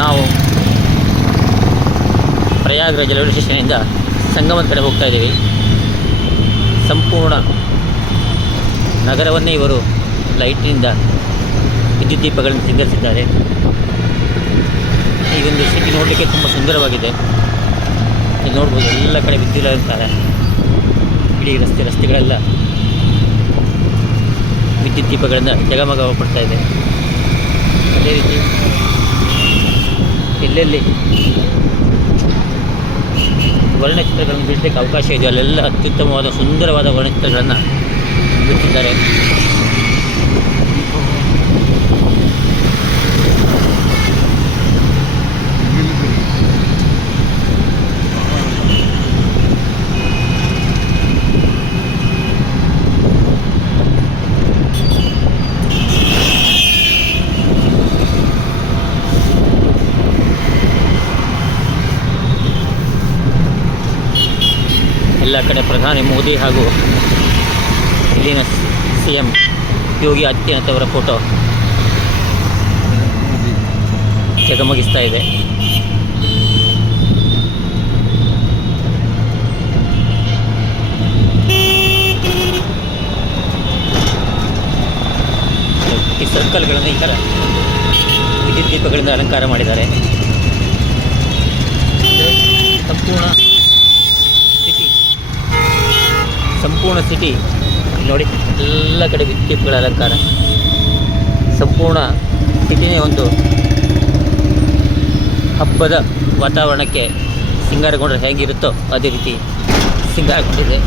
ನಾವು ಪ್ರಯಾಗ್ರಾಜ್ ರೈಲ್ವೆ ಸ್ಟೇಷನಿಂದ ಸಂಗಮದ ಕಡೆ ಹೋಗ್ತಾ ಇದ್ದೀವಿ. ಸಂಪೂರ್ಣ ನಗರವನ್ನೇ ಇವರು ಲೈಟಿನಿಂದ ವಿದ್ಯುತ್ ದೀಪಗಳನ್ನು ಸಿಂಗರಿಸಿದ್ದಾರೆ. ಈ ಒಂದು ಸಿಟಿ ನೋಡಲಿಕ್ಕೆ ತುಂಬ ಸುಂದರವಾಗಿದೆ. ಇಲ್ಲಿ ನೋಡ್ಬೋದು ಎಲ್ಲ ಕಡೆ ವಿದ್ಯುತ್ ಇರ್ತಾರೆ ಇಡೀ ರಸ್ತೆ, ರಸ್ತೆಗಳೆಲ್ಲ ವಿದ್ಯುತ್ ದೀಪಗಳಿಂದ ಜಗಮಗ ಪಡ್ತಾ ಇದೆ. ಅದೇ ರೀತಿ ಎಲ್ಲೆಲ್ಲಿ ವರ್ಣಚಿತ್ರಗಳನ್ನು ಬಿಡಲಿಕ್ಕೆ ಅವಕಾಶ ಇದೆ ಅಲ್ಲೆಲ್ಲ ಅತ್ಯುತ್ತಮವಾದ ಸುಂದರವಾದ ವರ್ಣಚಿತ್ರಗಳನ್ನು ಬಿಟ್ಟಿದ್ದಾರೆ. ಎಲ್ಲ ಕಡೆ ಪ್ರಧಾನಿ ಮೋದಿ ಹಾಗೂ ಇಲ್ಲಿನ ಸಿ ಎಂ ಯೋಗಿ ಆದಿತ್ಯನಾಥ್ ಅವರ ಫೋಟೋ ಜಗಮಗಿಸ್ತಾ ಇದೆ. ಈ ಸರ್ಕಲ್ಗಳನ್ನು ಈ ಥರ ವಿದ್ಯುತ್ ದೀಪಗಳಿಂದ ಅಲಂಕಾರ ಮಾಡಿದ್ದಾರೆ ಸಂಪೂರ್ಣ ಸಿಟಿ ಸಂಪೂರ್ಣ ಸಿಟಿ. ನೋಡಿ, ಎಲ್ಲ ಕಡೆ ವಿದ್ಯುತ್ಗಳ ಅಲಂಕಾರ. ಸಂಪೂರ್ಣ ಸಿಟಿನೇ ಒಂದು ಹಬ್ಬದ ವಾತಾವರಣಕ್ಕೆ ಸಿಂಗಾರಗೊಂಡ್ರೆ ಹೇಗಿರುತ್ತೋ ಅದೇ ರೀತಿ ಸಿಂಗಾರಗೊಂಡಿದೆ